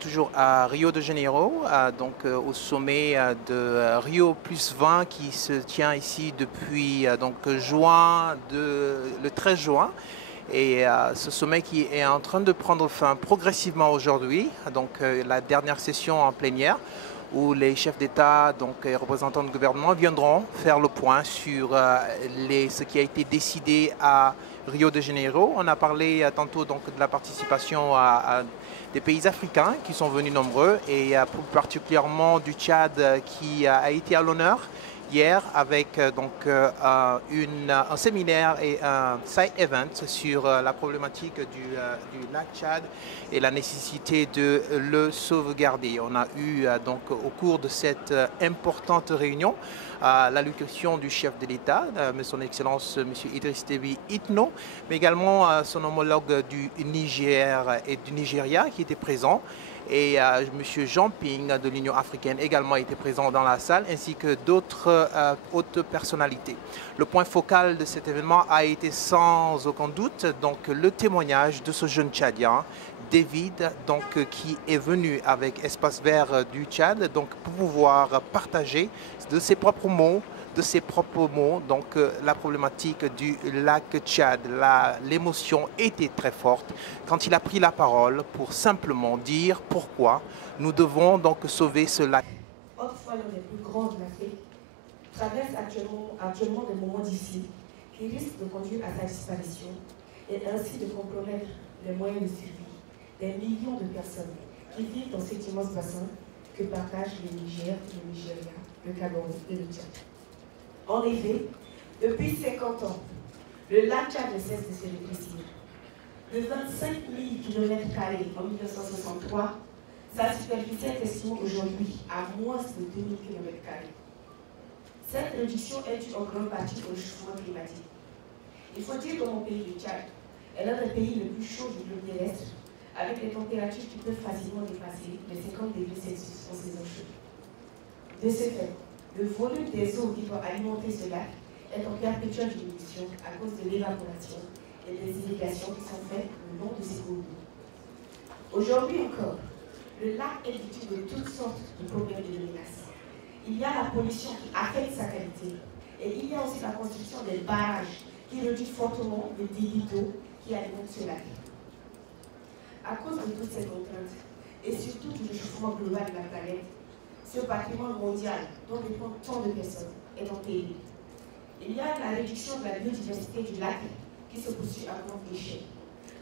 toujours à Rio de Janeiro, au sommet de Rio plus 20 qui se tient ici depuis le 13 juin. Et ce sommet qui est en train de prendre fin progressivement aujourd'hui, la dernière session en plénière, où les chefs d'État et représentants de gouvernement viendront faire le point sur ce qui a été décidé à Rio de Janeiro. On a parlé tantôt de la participation des pays africains qui sont venus nombreux et plus particulièrement du Tchad qui a été à l'honneur hier avec un séminaire et un side event sur la problématique du lac Tchad et la nécessité de le sauvegarder. On a eu au cours de cette importante réunion l'allocution du chef de l'État, son Excellence M. Idriss Déby Itno, mais également son homologue du Niger et du Nigeria qui était présent. Et M. Jean Ping de l'Union africaine également était présent dans la salle, ainsi que d'autres hautes personnalités. Le point focal de cet événement a été sans aucun doute le témoignage de ce jeune Tchadien, David, qui est venu avec Espace Vert du Tchad pour pouvoir partager de ses propres mots la problématique du lac Tchad. L'émotion était très forte quand il a pris la parole pour simplement dire pourquoi nous devons sauver ce lac. Autrefois l'un des plus grands de l'Afrique traverse actuellement des moments difficiles qui risquent de conduire à sa disparition et ainsi de compromettre les moyens de survie des millions de personnes qui vivent dans cet immense bassin que partagent le Niger, le Nigeria, le Cameroun et le Tchad. En effet, depuis 50 ans, le lac Tchad ne cesse de se rétrécir. De 25 000 km² en 1963, sa superficie est estimée aujourd'hui à moins de 2 000 km². Cette réduction est due en grande partie au réchauffement climatique. Il faut dire que mon pays, le Tchad, est l'un des pays les plus chauds du globe terrestre, avec des températures qui peuvent facilement dépasser les 50 degrés Celsius en saison chaude. De ce fait, le volume des eaux qui doit alimenter ce lac est en perpétuelle diminution à cause de l'évaporation et des irrigations qui sont faites le long de ces cours d'eau. Aujourd'hui encore, le lac est victime de toutes sortes de problèmes et de menaces. Il y a la pollution qui affecte sa qualité et il y a aussi la construction des barrages qui réduisent fortement le débit d'eau qui alimente ce lac. À cause de toutes ces contraintes et surtout du réchauffement global de la planète, ce patrimoine mondial dont dépendent tant de personnes est en péril. Il y a la réduction de la biodiversité du lac qui se poursuit à grande échelle.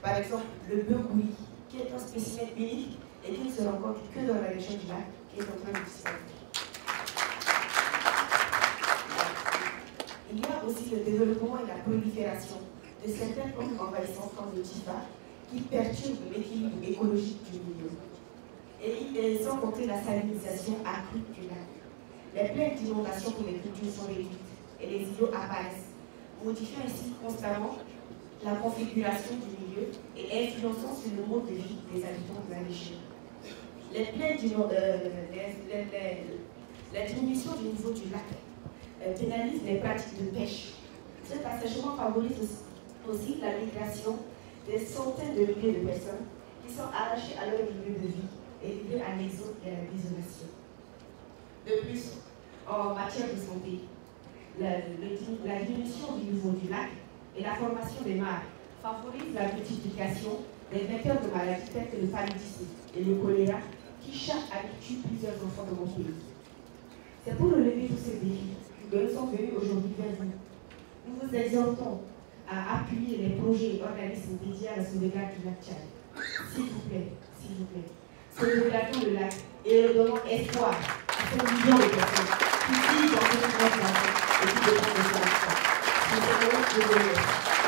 Par exemple, le beugouï, qui est un spécimen unique et qui ne se rencontre que dans la région du lac, qui est en train de disparaître. Il y a aussi le développement et la prolifération de certaines plantes envahissantes comme le tifa qui perturbent l'équilibre écologique du milieu. Et sans compter la salinisation accrue du lac. Les plaines d'inondation pour les cultures sont réduites et les îlots apparaissent, modifiant ici constamment la configuration du milieu et influençant sur le mode de vie des habitants de la région. La diminution du niveau du lac pénalise les pratiques de pêche. Cet assèchement favorise aussi la migration des centaines de milliers de personnes qui sont arrachées à leur milieu de vie et livrées à l'exode et à l'isolation. De plus, en matière de santé, la diminution du niveau du lac et la formation des mares favorisent la multiplication des vecteurs de maladies telles que le paludisme et le choléra qui chaque année tuent plusieurs enfants de mon pays. C'est pour relever tous ces défis que nous sommes venus aujourd'hui vers vous. Nous vous exhortons à appuyer les projets et organismes dédiés à la sauvegarde du lac Tchad. S'il vous plaît, sauvegardons le lac et redonnons espoir à ces millions de personnes qui vivent dans ce monde et qui dépendent de ce lac. Nous allons vous remercier.